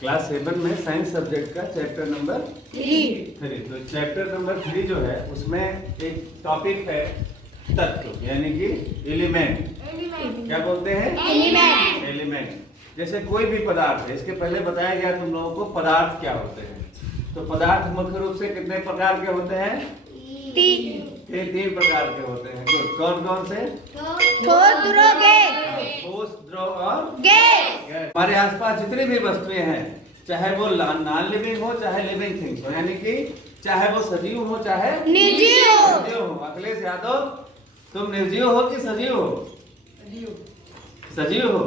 Class 7 में science subject का chapter number 3। तो चैप्टर नंबर 3 जो है उसमें एक टॉपिक है तत्व, यानी कि एलिमेंट। क्या बोलते हैं? एलिमेंट। जैसे कोई भी पदार्थ है, इसके पहले बताया गया तुम लोगों को पदार्थ क्या होते हैं। तो पदार्थ मुख्य रूप से कितने प्रकार के होते हैं? 3 प्रकार के होते हैं। कौन कौन से? ठोस, द्रव, गैस। ठोस, द्रव और गैस। हमारे आसपास जितनी भी वस्तुएं हैं, चाहे वो नॉन लिविंग हो चाहे लिविंग थिंग्स हो, यानी कि चाहे वो सजीव हो चाहे निर्जीव हो। अखिलेश यादव, तुम निर्जीव हो कि सजीव हो? सजीव हो।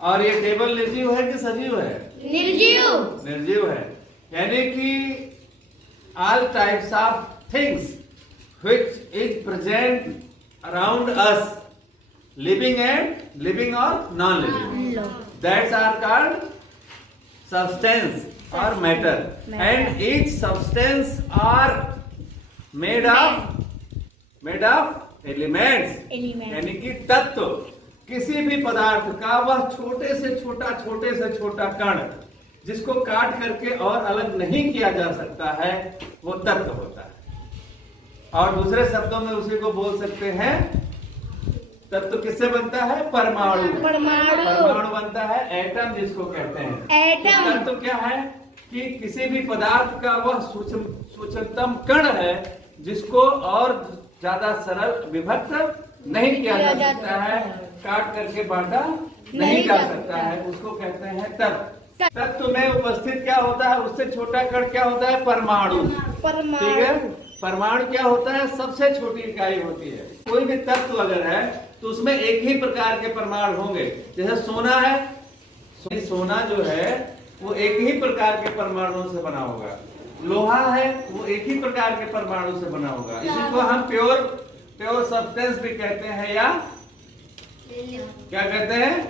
और ये टेबल निर्जीव है कि सजीव है? निर्जीव है। यानी कि all types of things which is present around us, living or non-living, that are called substance or matter, and each substance are made of elements, यानी कि तत्व। किसी भी पदार्थ का वह छोटे से छोटा कण जिसको काट करके और अलग नहीं किया जा सकता है, वो तत्व होता है। और दूसरे शब्दों में उसी को बोल सकते हैं, तत्व किससे बनता है? परमाणु बनता है, एटम जिसको कहते हैं। तो तत्व क्या है कि किसी भी पदार्थ का वह सूक्ष्मतम कण है जिसको और ज्यादा सरल विभक्त नहीं किया जा सकता है, काट करके बांटा नहीं जा सकता है, उसको कहते हैं तत्व। तत्व में उपस्थित क्या होता है? उससे छोटा कण क्या होता है? परमाणु। ठीक है। परमाणु क्या होता है? सबसे छोटी इकाई होती है। कोई भी तत्व अगर है तो उसमें एक ही प्रकार के परमाणु होंगे। जैसे सोना है, सोना जो है वो एक ही प्रकार के परमाणुओं से बना होगा। लोहा है, वो एक ही प्रकार के परमाणु से बना होगा। इसी को हम प्योर सब्सटेंस भी कहते हैं, या क्या कहते हैं?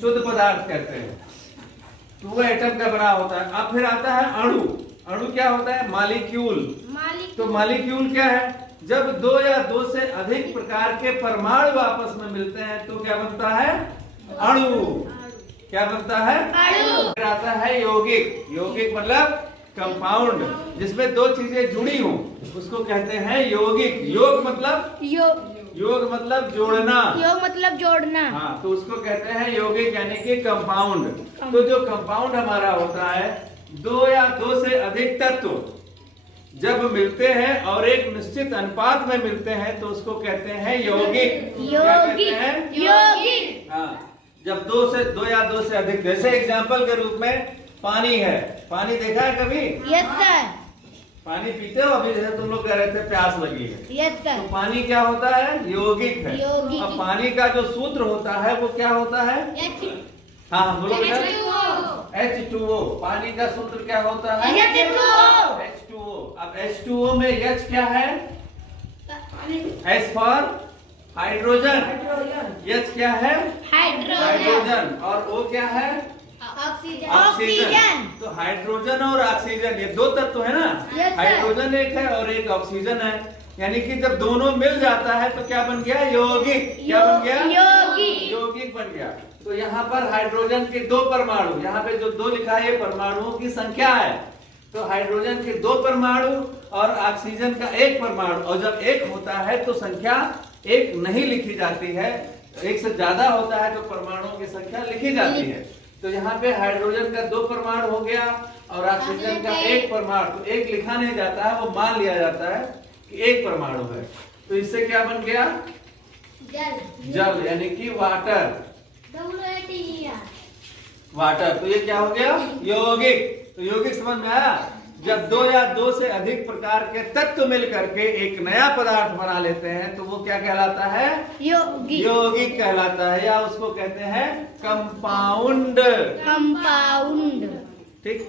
शुद्ध पदार्थ कहते हैं। तो वो एटम का बना होता है। अब फिर आता है अणु। अणु क्या होता है? मॉलिक्यूल। तो मॉलिक्यूल क्या है? जब 2 या 2 से अधिक प्रकार के परमाणु आपस में मिलते हैं तो क्या बनता है? अणु। क्या बनता है? अणु। फिर आता है यौगिक। यौगिक मतलब कंपाउंड, जिसमें 2 चीजें जुड़ी हो, उसको कहते हैं यौगिक। योग मतलब जोड़ना। हाँ, तो उसको कहते हैं यौगिक, यानी कि कंपाउंड। तो जो कंपाउंड हमारा होता है, 2 या 2 से अधिक तत्व जब मिलते हैं और एक निश्चित अनुपात में मिलते हैं तो उसको कहते हैं यौगिक। यौगिक। हाँ, जब 2 या 2 से अधिक, जैसे एग्जाम्पल के रूप में पानी है। पानी देखा है कभी? Yes sir. पानी पीते हो? अभी जैसे तुम लोग कह रहे थे प्यास लगी है। Yes sir. तो पानी क्या होता है? यौगिक है। अब पानी का जो सूत्र होता है वो क्या होता है? हाँ बोलो बेटा। H2O। पानी का सूत्र क्या होता है? H2O। अब H2O में H क्या है? H for hydrogen. H क्या है? हाइड्रोजन। और O क्या है? ऑक्सीजन। तो हाइड्रोजन और ऑक्सीजन ये 2 तत्व है ना। हाइड्रोजन एक है और एक ऑक्सीजन है, यानी कि जब दोनों मिल जाता है तो क्या बन गया? यौगिक। क्या बन गया? यौगिक बन गया। तो यहाँ पर हाइड्रोजन के 2 परमाणु, यहाँ पे जो 2 लिखा है ये परमाणुओं की संख्या है। तो हाइड्रोजन के 2 परमाणु और ऑक्सीजन का 1 परमाणु, और जब 1 होता है तो संख्या 1 नहीं लिखी जाती है, 1 से ज्यादा होता है तो परमाणुओं की संख्या लिखी जाती है। तो यहाँ पे हाइड्रोजन का 2 परमाणु हो गया और ऑक्सीजन का 1 परमाणु, तो 1 लिखा नहीं जाता है, वो मान लिया जाता है कि 1 परमाणु है। तो इससे क्या बन गया? जल, यानी कि वाटर। तो ये क्या हो गया? यौगिक। तो यौगिक समझ में आया? जब 2 या 2 से अधिक प्रकार के तत्व मिल करके एक नया पदार्थ बना लेते हैं तो वो क्या कहलाता है? यौगिक कहलाता है, या उसको कहते हैं कंपाउंड। ठीक।